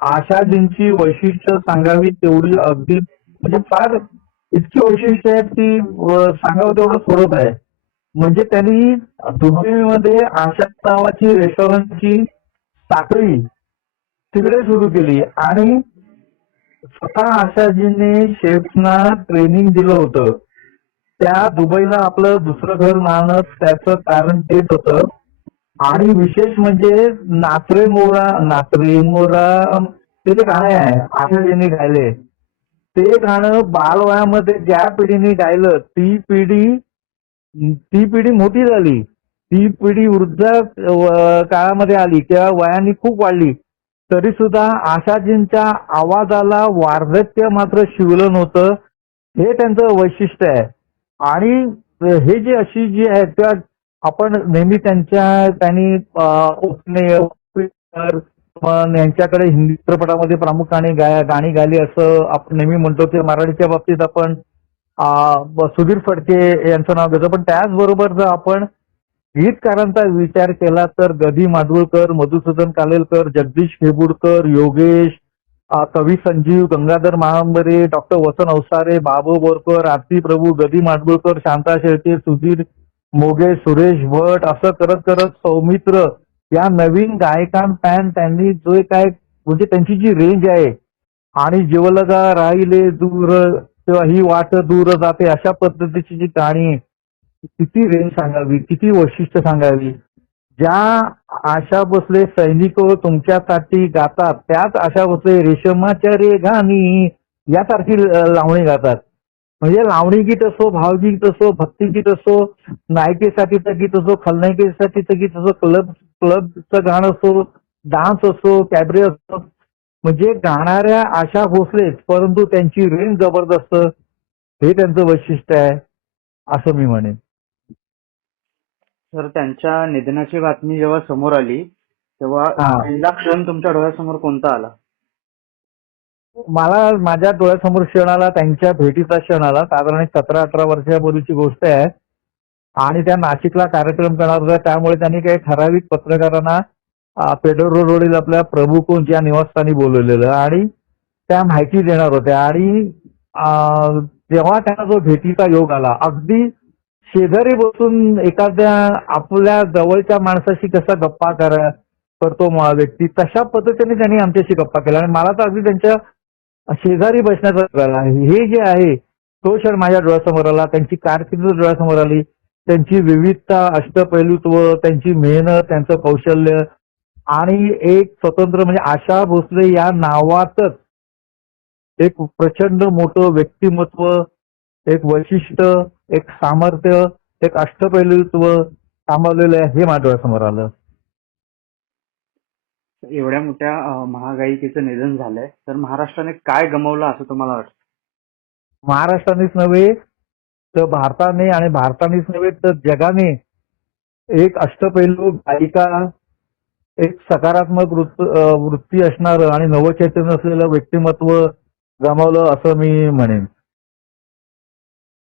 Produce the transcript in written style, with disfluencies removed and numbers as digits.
आशाजींची वैशिष्ट्य सांगावी तेवढी अगदी म्हणजे फार इतकी वैशिष्ट्य आहेत की सांगावं तेवढं थोडंच आहे. म्हणजे त्यांनी दुबईमध्ये आशा नावाची रेस्टॉरंटची साखळी तिकडे सुरू केली आणि स्वतः आशाजींनी शेफ्सना ट्रेनिंग दिलं होतं. त्या दुबईला आपलं दुसरं घर मानत त्याचं कारण तेच होतं. आणि विशेष म्हणजे नाचरे मोरा ते जे गाणं आहे आशाजींनी गायले ते गाणं बालवयामध्ये ज्या पिढीने गायलं ती पिढी मोठी झाली. ती पिढी वृद्ध काळामध्ये आली तेव्हा वयाने खूप वाढली तरी सुद्धा आशाजींच्या आवाजाला वार्धक्य मात्र शिवलं नव्हतं. हे त्यांचं वैशिष्ट्य आहे. आणि हे जे अशी जी आहेत त्या आपण नेहमी त्यांनी पण यांच्याकडे हिंदी चित्रपटामध्ये प्रामुख्याने गाणी गायली असं आपण नेहमी म्हणतो की मराठीच्या बाबतीत आपण सुधीर फडके यांचं नाव घेतो. पण त्याचबरोबर जर आपण गीतकारांचा विचार केला तर ग. माडगूळकर, मधुसूदन कालेलकर, जगदीश खेबुडकर, योगेश, कवी संजीव, गंगाधर महांबरे, डॉक्टर वसंत अवसारे, बाबू बोरकर, आरती प्रभू, ग. माडगूळकर, शांता शेळके, सुधीर मोगे, सुरेश भट असं करत करत सौमित्र या नवीन गायकांपॅन त्यांनी जो काय म्हणजे त्यांची जी रेंज आहे आणि जीवलगा राहिले दूर तेव्हा ही वाट दूर जाते अशा पद्धतीची जी गाणी किती रेंज सांगावी, किती वैशिष्ट्य सांगावी. ज्या आशा भोसले सैनिक तुमच्यासाठी गातात त्याच आशा भोसले रेशमाच्या रे गाणी यासारखी लावणी गातात. म्हणजे लावणी गीत असो, भावगीत असो, भक्तिगीत असो, नायिकेसाठीचं गीत असो, खलनायिकेसाठीचं गीत असो, क्लबचं गाणं असो, डान्स असो, कॅबरे असो, म्हणजे गाणाऱ्या आशा भोसलेच परंतु त्यांची रेंज जबरदस्त हे त्यांचं वैशिष्ट्य आहे असं मी म्हणेन. सर, त्यांच्या निधनाची बातमी जेव्हा समोर आली तेव्हा पहिला क्षण तुमच्या डोळ्यासमोर कोणता आला? मला माझ्या डोळ्यासमोर क्षण आला त्यांच्या भेटीचा क्षण आला. साधारण 17-18 वर्षापूर्वीची गोष्ट आहे आणि त्या नाशिकला कार्यक्रम करणार होत्या. त्यामुळे त्यांनी काही ठराविक पत्रकारांना पेडरो रोडील आपल्या प्रभुकुंज या निवासस्थानी बोलवलेलं आणि त्या माहिती देणार होत्या. आणि तेव्हा त्यांना जो भेटीचा योग आला अगदी शेजारी बसून एखाद्या आपल्या जवळच्या माणसाशी कसा गप्पा करतो व्यक्ती तशा पद्धतीने त्यांनी आमच्याशी गप्पा केला. आणि मला तर अगदी त्यांच्या शेजारी बसण्याचा आला. हे जे आहे तो क्षण माझ्या डोळ्यासमोर आला. त्यांची कारकीर्द डोळ्यासमोर आली, त्यांची विविधता, अष्टपैलुत्व, त्यांची मेहनत, त्यांचं कौशल्य आणि एक स्वतंत्र म्हणजे आशा भोसले या नावातच एक प्रचंड मोठं व्यक्तिमत्व, एक वैशिष्ट्य, एक सामर्थ्य, एक अष्टपैलुत्व सांभाळलेलं आहे हे माझ्या डोळ्यासमोर आलं. एवढ्या मोठ्या महागायिकेचं निधन झालंय तर महाराष्ट्राने काय गमावलं असं तुम्हाला वाटतं? महाराष्ट्रानेच नव्हे तर भारताने आणि भारतानेच नव्हे तर जगाने एक अष्टपैलू गायिका, एक सकारात्मक वृत्ती असणारं आणि नवचैतन्य असलेलं व्यक्तिमत्व गमावलं असं मी म्हणेन.